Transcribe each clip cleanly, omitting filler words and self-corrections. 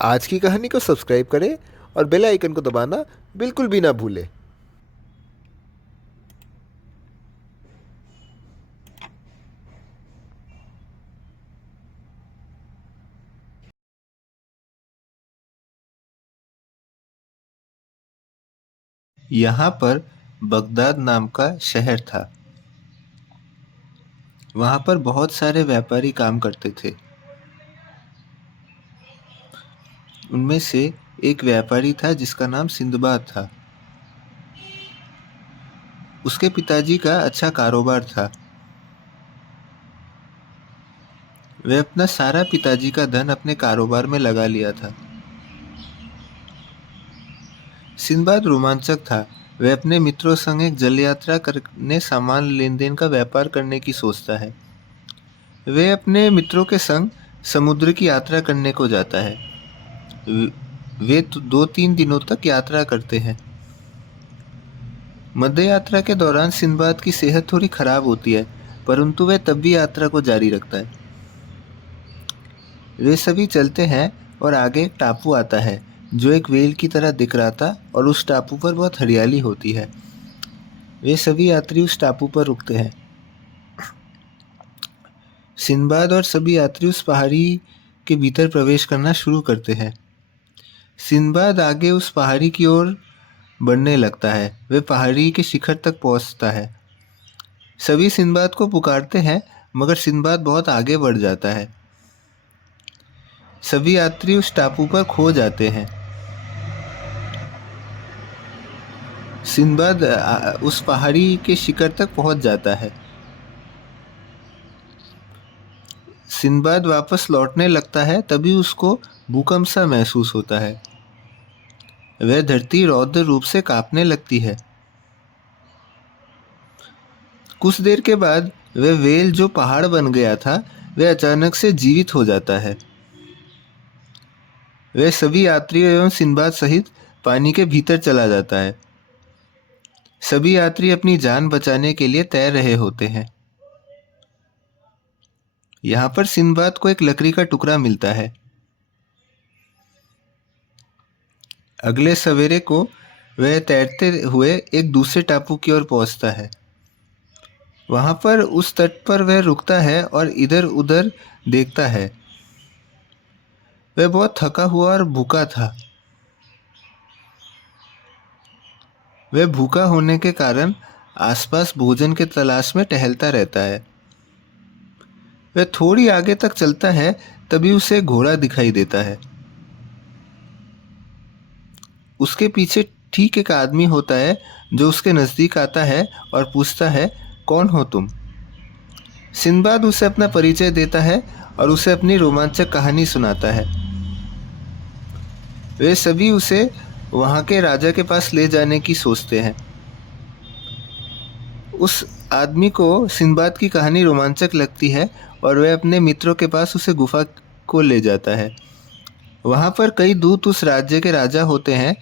आज की कहानी को सब्सक्राइब करें और बेल आइकन को दबाना बिल्कुल भी ना भूलें। यहाँ पर बगदाद नाम का शहर था। वहाँ पर बहुत सारे व्यापारी काम करते थे। उनमें से एक व्यापारी था जिसका नाम सिंदबाद था। उसके पिताजी का अच्छा कारोबार था। वह अपना सारा पिताजी का धन अपने कारोबार में लगा लिया था। सिंदबाद रोमांचक था। वह अपने मित्रों संग एक जल यात्रा करने सामान लेन देन का व्यापार करने की सोचता है। वह अपने मित्रों के संग समुद्र की यात्रा करने को जाता है। वे 2-3 दिनों तक यात्रा करते हैं। मध्य यात्रा के दौरान सिंदबाद की सेहत थोड़ी खराब होती है, परंतु वह तब भी यात्रा को जारी रखता है। वे सभी चलते हैं और आगे एक टापू आता है जो एक व्हेल की तरह दिख रहा था और उस टापू पर बहुत हरियाली होती है। वे सभी यात्री उस टापू पर रुकते हैं। सिंदबाद और सभी यात्री उस पहाड़ी के भीतर प्रवेश करना शुरू करते हैं। सिंदबाद आगे उस पहाड़ी की ओर बढ़ने लगता है। वह पहाड़ी के शिखर तक पहुंचता है। सभी सिंदबाद को पुकारते हैं, मगर सिंदबाद बहुत आगे बढ़ जाता है। सभी यात्री उस टापू पर खो जाते हैं। सिंदबाद उस पहाड़ी के शिखर तक पहुंच जाता है। सिंदबाद वापस लौटने लगता है, तभी उसको भूकंप सा महसूस होता है। वह धरती रौद्र रूप से कांपने लगती है। कुछ देर के बाद वह व्हेल जो पहाड़ बन गया था, वह अचानक से जीवित हो जाता है। वह सभी यात्रियों एवं सिंदबाद सहित पानी के भीतर चला जाता है। सभी यात्री अपनी जान बचाने के लिए तैर रहे होते हैं। यहाँ पर सिंदबाद को एक लकड़ी का टुकड़ा मिलता है। अगले सवेरे को वह तैरते हुए एक दूसरे टापू की ओर पहुंचता है। वहां पर उस तट पर वह रुकता है और इधर उधर देखता है। वह बहुत थका हुआ और भूखा था। वह भूखा होने के कारण आसपास भोजन के तलाश में टहलता रहता है। वह थोड़ी आगे तक चलता है, तभी उसे एक घोड़ा दिखाई देता है। उसके पीछे ठीक एक आदमी होता है जो उसके नज़दीक आता है और पूछता है, कौन हो तुम? सिंदबाद उसे अपना परिचय देता है और उसे अपनी रोमांचक कहानी सुनाता है। वे सभी उसे वहाँ के राजा के पास ले जाने की सोचते हैं। उस आदमी को सिंदबाद की कहानी रोमांचक लगती है और वह अपने मित्रों के पास उसे गुफा को ले जाता है। वहाँ पर कई दूत उस राज्य के राजा होते हैं।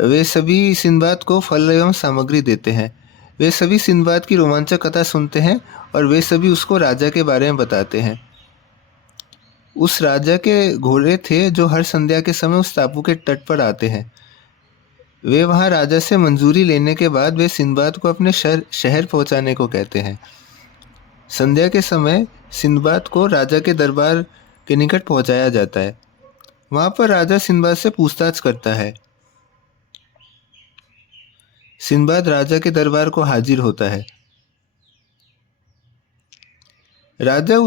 वे सभी सिंदबाद को फल एवं सामग्री देते हैं। वे सभी सिंदबाद की रोमांचक कथा सुनते हैं और वे सभी उसको राजा के बारे में बताते हैं। उस राजा के घोड़े थे जो हर संध्या के समय उस टापू के तट पर आते हैं। वे वहाँ राजा से मंजूरी लेने के बाद वे सिंदबाद को अपने शहर पहुँचाने को कहते हैं। संध्या के समय सिंदबाद को राजा के दरबार के निकट पहुँचाया जाता है। वहाँ पर राजा सिंदबाद से पूछताछ करता है। सिंदबाद राजा के दरबार को हाजिर होता है। राजा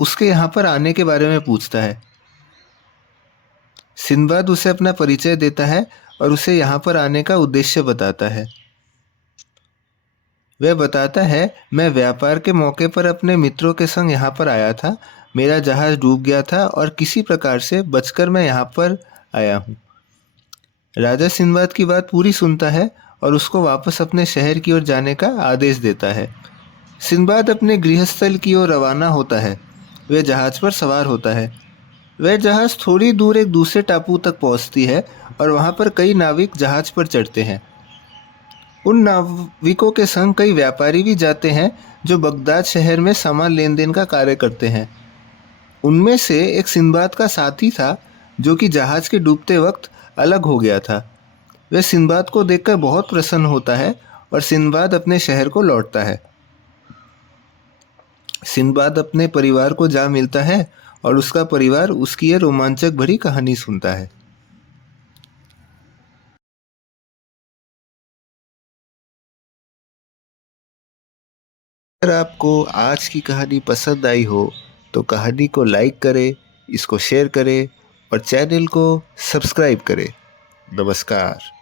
उसके यहाँ पर आने के बारे में पूछता है। सिंदबाद उसे अपना परिचय देता है और उसे यहाँ पर आने का उद्देश्य बताता है। वह बताता है, मैं व्यापार के मौके पर अपने मित्रों के संग यहाँ पर आया था। मेरा जहाज डूब गया था और किसी प्रकार से बचकर मैं यहाँ पर आया हूँ। राजा सिंदबाद की बात पूरी सुनता है और उसको वापस अपने शहर की ओर जाने का आदेश देता है। सिंदबाद अपने गृहस्थल की ओर रवाना होता है। वह जहाज पर सवार होता है। वह जहाज थोड़ी दूर एक दूसरे टापू तक पहुंचती है और वहां पर कई नाविक जहाज पर चढ़ते हैं। उन नाविकों के संग कई व्यापारी भी जाते हैं जो बगदाद शहर में सामान लेन देन का कार्य करते हैं। उनमें से एक सिंबाद का साथी था जो कि जहाज के डूबते वक्त अलग हो गया था। वह सिंबाद को देखकर बहुत प्रसन्न होता है और सिंबाद अपने शहर को लौटता है। सिंबाद अपने परिवार को जा मिलता है और उसका परिवार उसकी यह रोमांचक भरी कहानी सुनता है। अगर आपको आज की कहानी पसंद आई हो तो कहानी को लाइक करें, इसको शेयर करें और चैनल को सब्सक्राइब करें। नमस्कार।